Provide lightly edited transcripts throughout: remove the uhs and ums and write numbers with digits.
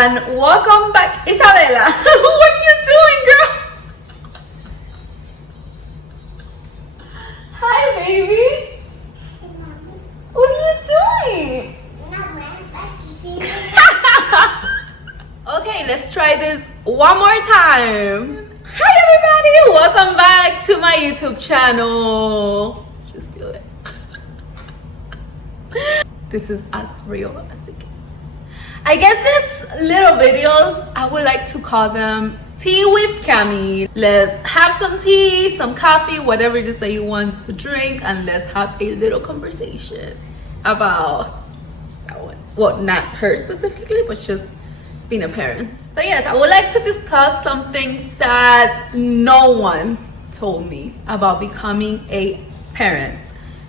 and welcome back. Isabella, what are you doing, girl? Hi, baby. What are you doing? Okay, let's try this one more time. Hi, everybody. Welcome back to my YouTube channel. Just do it. This is as real as it gets. I guess these little videos, I would like to call them tea with Cami. Let's have some tea, some coffee, whatever it is that you want to drink, and let's have a little conversation about that one. Well, not her specifically, but just being a parent. So yes, I would like to discuss some things that no one told me about becoming a parent.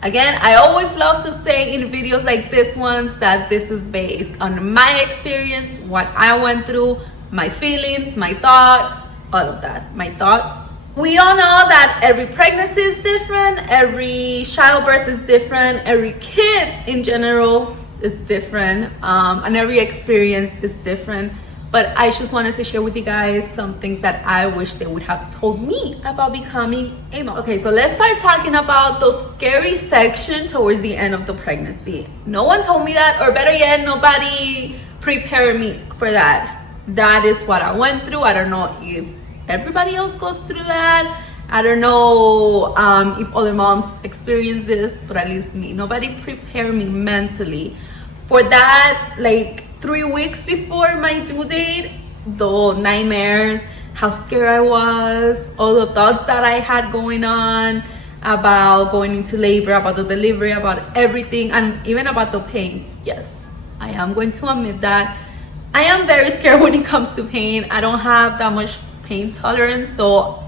Again, I always love to say in videos like this ones that this is based on my experience, what I went through, my feelings, my thought, all of that, my thoughts. We all know that every pregnancy is different, every childbirth is different, every kid in general is different, and every experience is different. But I just wanted to share with you guys some things that I wish they would have told me about becoming a mom. Okay, so let's start talking about those scary sections towards the end of the pregnancy. No one told me that, or better yet, nobody prepared me for that. That is what I went through. I don't know if everybody else goes through that. I don't know if other moms experience this, but at least me. Nobody prepared me mentally for that. Like 3 weeks before my due date, the nightmares, how scared I was, all the thoughts that I had going on about going into labor, about the delivery, about everything, and even about the pain. Yes, I am going to admit that I am very scared when it comes to pain. I don't have that much pain tolerance, so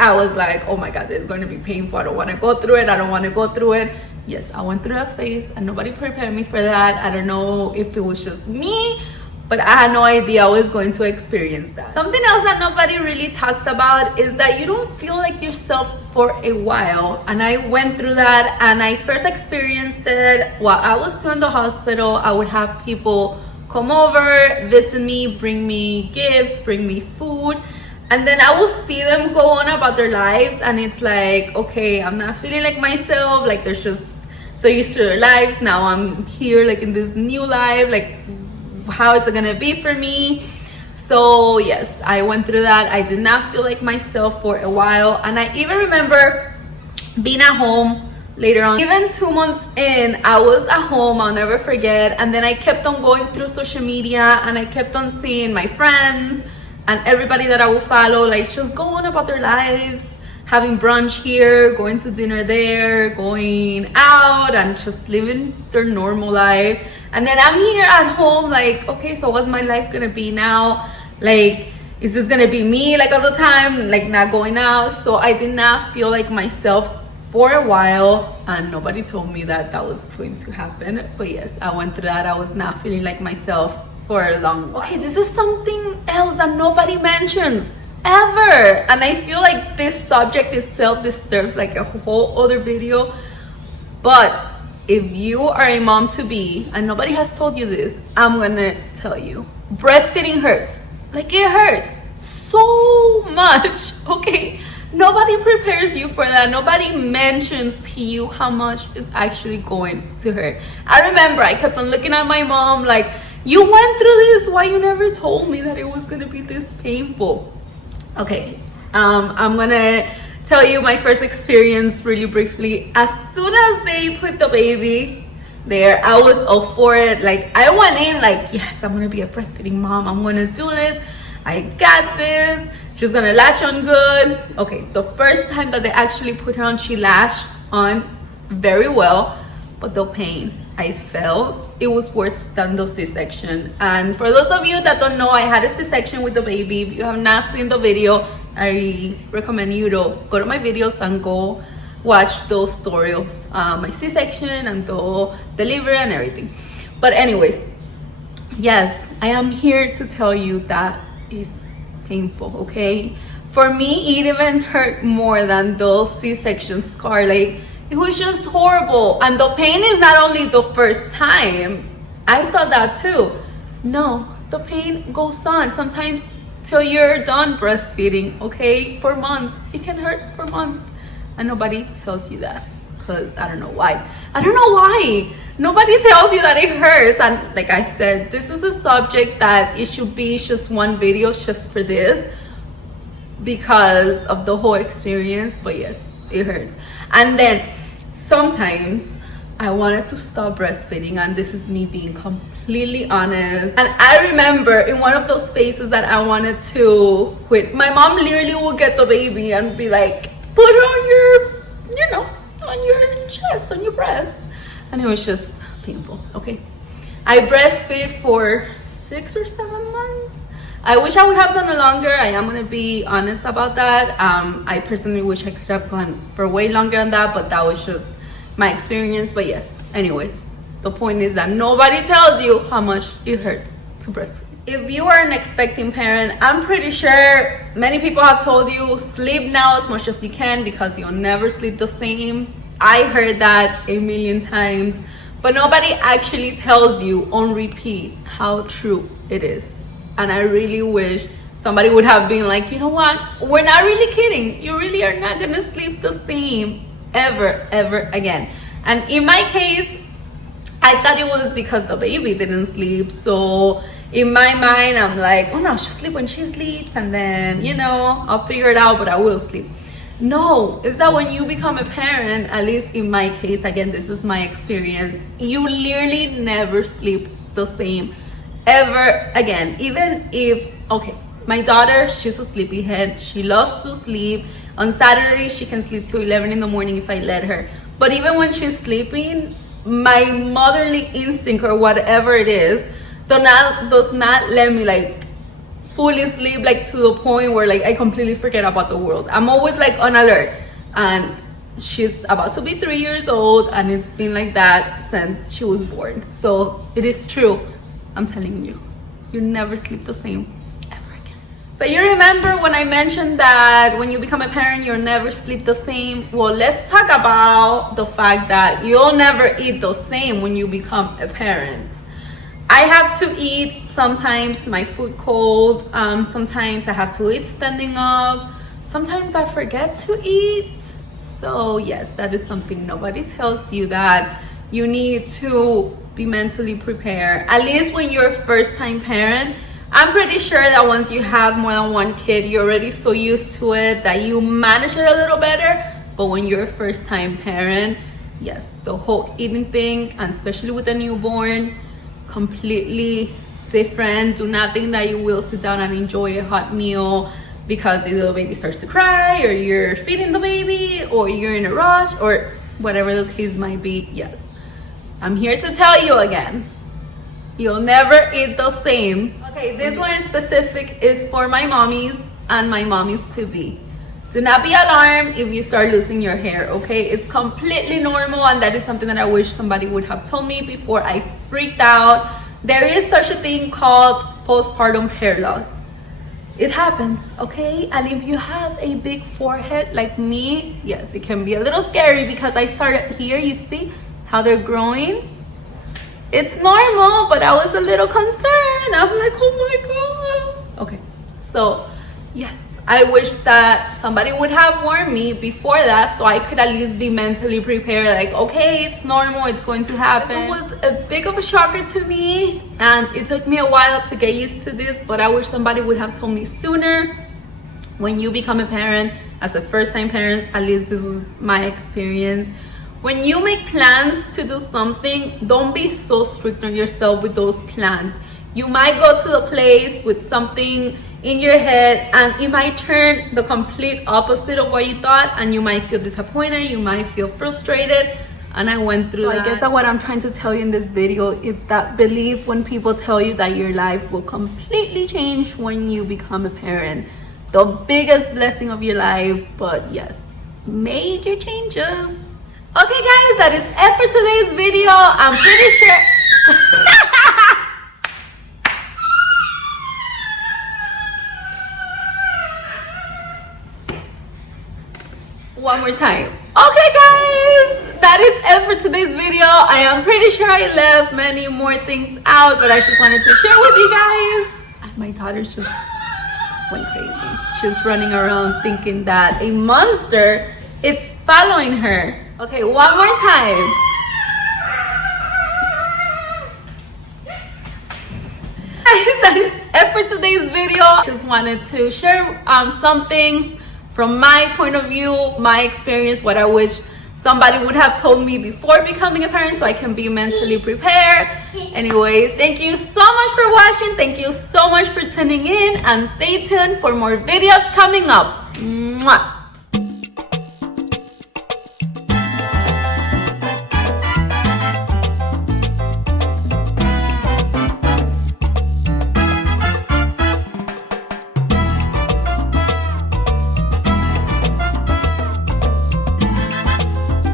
I was like, oh my God, this is going to be painful. I don't want to go through it. I don't want to go through it. Yes, I went through that phase and nobody prepared me for that. I don't know if it was just me, but I had no idea I was going to experience that. Something else that nobody really talks about is that you don't feel like yourself for a while. And I went through that, and I first experienced it while I was still in the hospital. I would have people come over, visit me, bring me gifts, bring me food. And then I will see them go on about their lives, and it's like, okay, I'm not feeling like myself. Like they're just so used to their lives. Now I'm here like in this new life, like how it's gonna be for me. So yes, I went through that. I did not feel like myself for a while. And I even remember being at home later on, even 2 months in, I was at home, I'll never forget. And then I kept on going through social media, and I kept on seeing my friends and everybody that I will follow, like just go on about their lives, having brunch here, going to dinner there, going out, and just living their normal life. And then I'm here at home like, okay, so what's my life gonna be now? Like, is this gonna be me like all the time, like not going out? So I did not feel like myself for a while, and nobody told me that that was going to happen. But yes, I went through that. I was not feeling like myself for a long while. Okay, this is something else that nobody mentions ever, and I feel like this subject itself deserves like a whole other video. But if you are a mom to be and nobody has told you this, I'm gonna tell you, breastfeeding hurts. Like it hurts so much. Okay, nobody prepares you for that. Nobody mentions to you how much is actually going to hurt. I remember I kept on looking at my mom like, you went through this, why you never told me that it was gonna be this painful? Okay, I'm gonna tell you my first experience really briefly. As soon as they put the baby there, I was all for it. Like I went in like, yes, I'm gonna be a breastfeeding mom. I'm gonna do this. I got this. She's gonna latch on good. Okay, the first time that they actually put her on, she latched on very well, but the pain I felt, it was worse than the C-section. And for those of you that don't know, I had a C-section with the baby. If you have not seen the video, I recommend you to go to my videos and go watch the story of my C-section and the delivery and everything. But anyways, yes, I am here to tell you that it's painful, okay? For me, it even hurt more than the C-section scar. Like, it was just horrible. And the pain is not only the first time. I thought that too. No, the pain goes on. Sometimes till you're done breastfeeding, okay? For months. It can hurt for months. And nobody tells you that. Because I don't know why. I don't know why. Nobody tells you that it hurts. And like I said, this is a subject that it should be just one video just for this, because of the whole experience. But yes, it hurts. And then sometimes I wanted to stop breastfeeding, and this is me being completely honest. And I remember in one of those phases that I wanted to quit, my mom literally would get the baby and be like, put her on your, you know, on your chest, on your breast. And it was just painful. Okay, I breastfed for 6 or 7 months. I wish I would have done it longer. I am gonna be honest about that. I personally wish I could have gone for way longer than that, but that was just my experience. But yes, anyways, the point is that nobody tells you how much it hurts to breastfeed. If you are an expecting parent, I'm pretty sure many people have told you sleep now as much as you can because you'll never sleep the same. I heard that a million times, but nobody actually tells you on repeat how true it is. And I really wish somebody would have been like, you know what, we're not really kidding, you really are not gonna sleep the same ever again. And in my case, I thought it was because the baby didn't sleep. So in my mind, I'm like, oh no, she'll sleep when she sleeps, and then, you know, I'll figure it out, but I will sleep. No, it's that when you become a parent, at least in my case, again, this is my experience, you literally never sleep the same ever again. Even if, okay, my daughter, she's a sleepyhead. She loves to sleep. On Saturday, she can sleep till 11 in the morning if I let her. But even when she's sleeping, my motherly instinct or whatever it is does not let me like fully sleep, like to the point where like I completely forget about the world. I'm always like on alert. And she's about to be 3 years old, and it's been like that since she was born. So it is true. I'm telling you, you never sleep the same ever again. So you remember when I mentioned that when you become a parent, you'll never sleep the same? Well, let's talk about the fact that you'll never eat the same when you become a parent. I have to eat sometimes my food cold. Sometimes I have to eat standing up. Sometimes I forget to eat. So yes, that is something nobody tells you, that you need to be mentally prepared. At least when you're a first-time parent, I'm pretty sure that once you have more than one kid, you're already so used to it that you manage it a little better. But when you're a first-time parent, yes, the whole eating thing, and especially with a newborn, completely different. Do not think that you will sit down and enjoy a hot meal because either the baby starts to cry, or you're feeding the baby, or you're in a rush, or whatever the case might be. Yes, I'm here to tell you again, you'll never eat the same. Okay, this one in specific is for my mommies and my mommies to be. Do not be alarmed if you start losing your hair, okay? It's completely normal, and that is something that I wish somebody would have told me before I freaked out. There is such a thing called postpartum hair loss. It happens, okay? And if you have a big forehead like me, yes, it can be a little scary because I started here, you see how they're growing? It's normal, but I was a little concerned. I'm like, oh my God. Okay, so yes, I wish that somebody would have warned me before that, so I could at least be mentally prepared, like, okay, it's normal, it's going to happen. It was a big of a shocker to me, and it took me a while to get used to this, but I wish somebody would have told me sooner. When you become a parent, as a first-time parent, at least this was my experience, when you make plans to do something, don't be so strict on yourself with those plans. You might go to the place with something in your head, and it might turn the complete opposite of what you thought, and you might feel disappointed, you might feel frustrated, and I went through that. I guess that what I'm trying to tell you in this video is that believe when people tell you that your life will completely change when you become a parent. The biggest blessing of your life, but yes, major changes. Okay guys, that is it for today's video. I'm pretty sure one more time. Okay guys, that is it for today's video. I am pretty sure I left many more things out, but I just wanted to share with you guys. My daughter's just went crazy. She's running around thinking that a monster is following her. Okay, one more time. That is it for today's video. Just wanted to share some things from my point of view, my experience, what I wish somebody would have told me before becoming a parent so I can be mentally prepared. Anyways, thank you so much for watching. Thank you so much for tuning in, and stay tuned for more videos coming up. Mwah.